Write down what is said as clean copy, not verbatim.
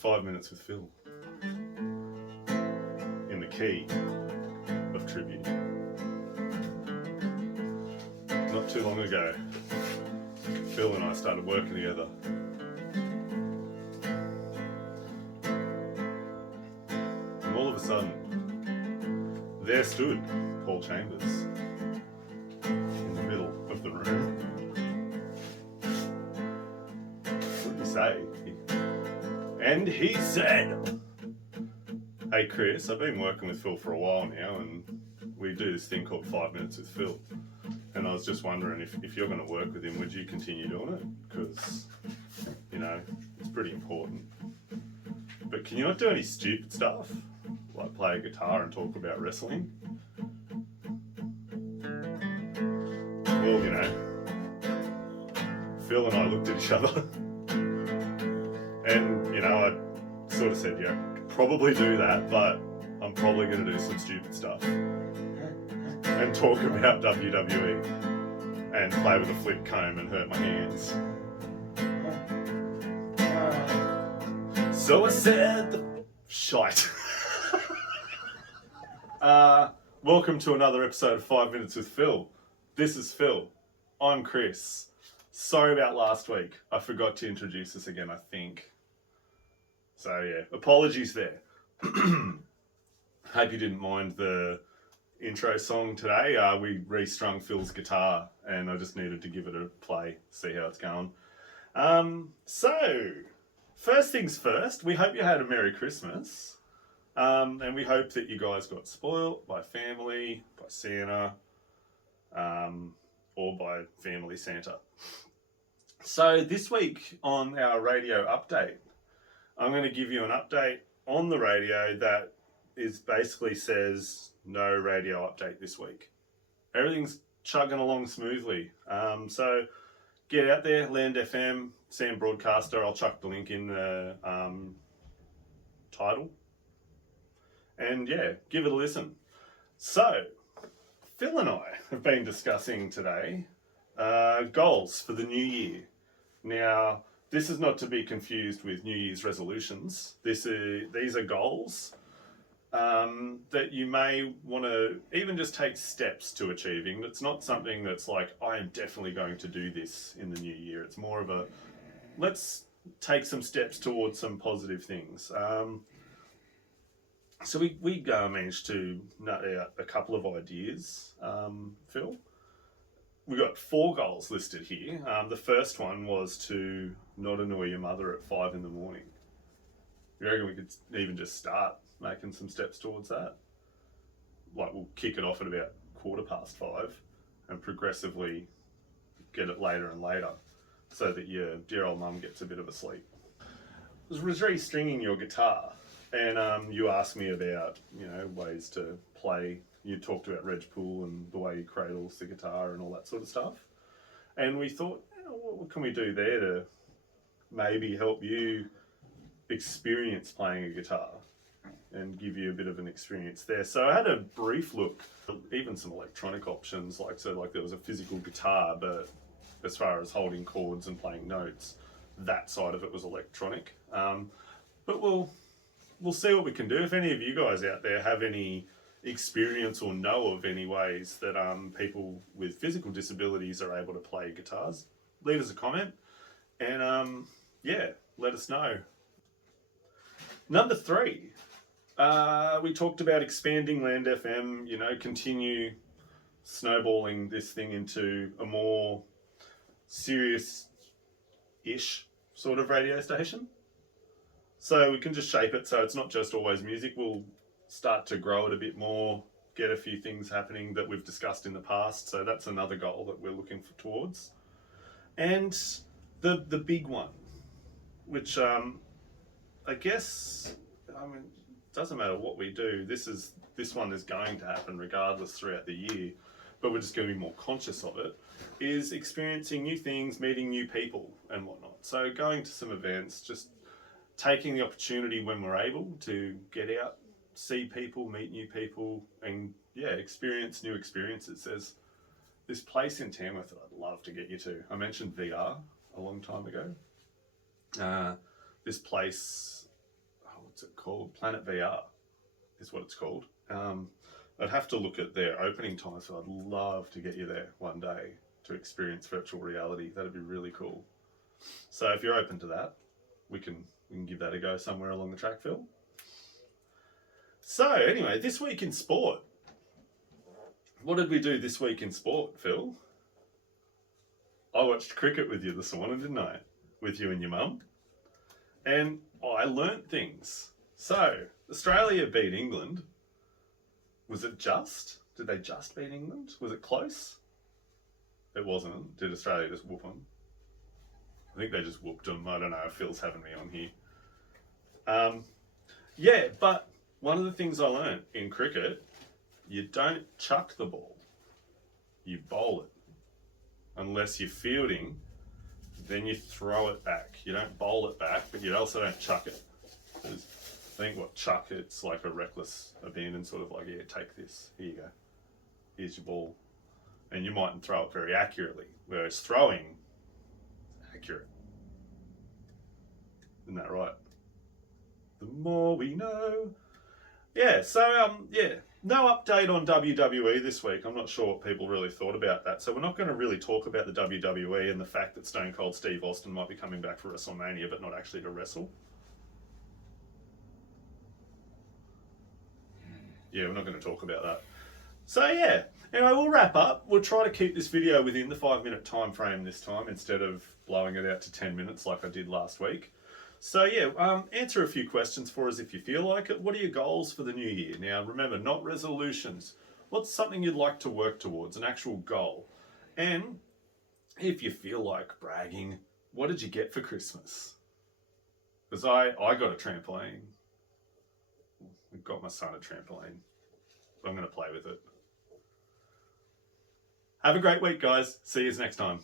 5 Minutes with Phil in the key of tribute. Not too long ago, Phil and I started working together. And all of a sudden, there stood Paul Chambers in the middle of the room. What did he say? And he said, "Hey Chris, I've been working with Phil for a while now and we do this thing called 5 Minutes with Phil. And I was just wondering if you're going to work with him, would you continue doing it? Because, you know, it's pretty important. But can you not do any stupid stuff? Like play a guitar and talk about wrestling?" Well, you know, Phil and I looked at each other and, you know, I sort of said, yeah, probably do that, but I'm probably going to do some stupid stuff and talk about WWE and play with a flip comb and hurt my hands. So I said the shite. Welcome to another episode of 5 Minutes with Phil. This is Phil. I'm Chris. Sorry about last week. I forgot to introduce us again, I think. So yeah, apologies there. Hope you didn't mind the intro song today. We restrung Phil's guitar and I just needed to give it a play, see how it's going. So, first things first, we hope you had a Merry Christmas. And we hope that you guys got spoiled by family, by Santa, or by family Santa. So this week on our radio update, I'm going to give you an update on the radio that basically says no radio update this week. Everything's chugging along smoothly. So get out there, Land FM, Sam Broadcaster. I'll chuck the link in the title. And yeah, give it a listen. So, Phil and I have been discussing today goals for the new year. Now, this is not to be confused with New Year's resolutions. These are goals that you may want to even just take steps to achieving. It's not something that's like, I am definitely going to do this in the new year. It's more of a, let's take some steps towards some positive things. So we managed to nut out a couple of ideas, Phil. We got 4 goals listed here. The first one was to not annoy your mother at 5 in the morning. You reckon we could even just start making some steps towards that? Like we'll kick it off at about 5:15 and progressively get it later and later so that your dear old mum gets a bit of a sleep. I was restringing your guitar. And you asked me about, you know, ways to play. You talked about Reg Pool and the way he cradles the guitar and all that sort of stuff. And we thought, what can we do there to maybe help you experience playing a guitar and give you a bit of an experience there. So I had a brief look, even some electronic options, like there was a physical guitar, but as far as holding chords and playing notes, that side of it was electronic. But we'll see what we can do. If any of you guys out there have any experience or know of any ways that people with physical disabilities are able to play guitars, leave us a comment and yeah, let us know. Number 3, we talked about expanding Land FM, you know, continue snowballing this thing into a more serious-ish sort of radio station. So we can just shape it so it's not just always music. We'll start to grow it a bit more, get a few things happening that we've discussed in the past. So that's another goal that we're looking towards. And the big one, which I guess, it doesn't matter what we do. This one is going to happen regardless throughout the year, but we're just going to be more conscious of it, is experiencing new things, meeting new people and whatnot. So going to some events, just taking the opportunity when we're able to get out, see people, meet new people, and yeah, experience new experiences. There's this place in Tamworth that I'd love to get you to. I mentioned VR a long time ago. This place what's it called? Planet VR is what it's called. I'd have to look at their opening time, so I'd love to get you there one day to experience virtual reality. That'd be really cool. So if you're open to that, we can give that a go somewhere along the track, Phil. So anyway, this week in sport. What did we do this week in sport, Phil? I watched cricket with you this morning, didn't I? With you and your mum. And I learnt things. So, Australia beat England. Was it just? Did they just beat England? Was it close? It wasn't. Did Australia just whoop them? I think they just whooped them. I don't know if Phil's having me on here. Yeah, but one of the things I learnt in cricket, you don't chuck the ball. You bowl it. Unless you're fielding, then you throw it back. You don't bowl it back, but you also don't chuck it. Because I think what chuck, it's like a reckless abandon, sort of like, yeah, take this. Here you go. Here's your ball. And you mightn't throw it very accurately. Whereas throwing, accurate. Isn't that right? The more we know. Yeah, so, no update on WWE this week. I'm not sure what people really thought about that. So we're not going to really talk about the WWE and the fact that Stone Cold Steve Austin might be coming back for WrestleMania, but not actually to wrestle. Yeah, we're not going to talk about that. So yeah, anyway, we'll wrap up. We'll try to keep this video within the 5-minute time frame this time instead of blowing it out to 10 minutes like I did last week. So yeah, answer a few questions for us if you feel like it. What are your goals for the new year? Now remember, not resolutions. What's something you'd like to work towards, an actual goal? And if you feel like bragging, what did you get for Christmas? Because I got a trampoline. I got my son a trampoline. I'm going to play with it. Have a great week, guys. See you next time.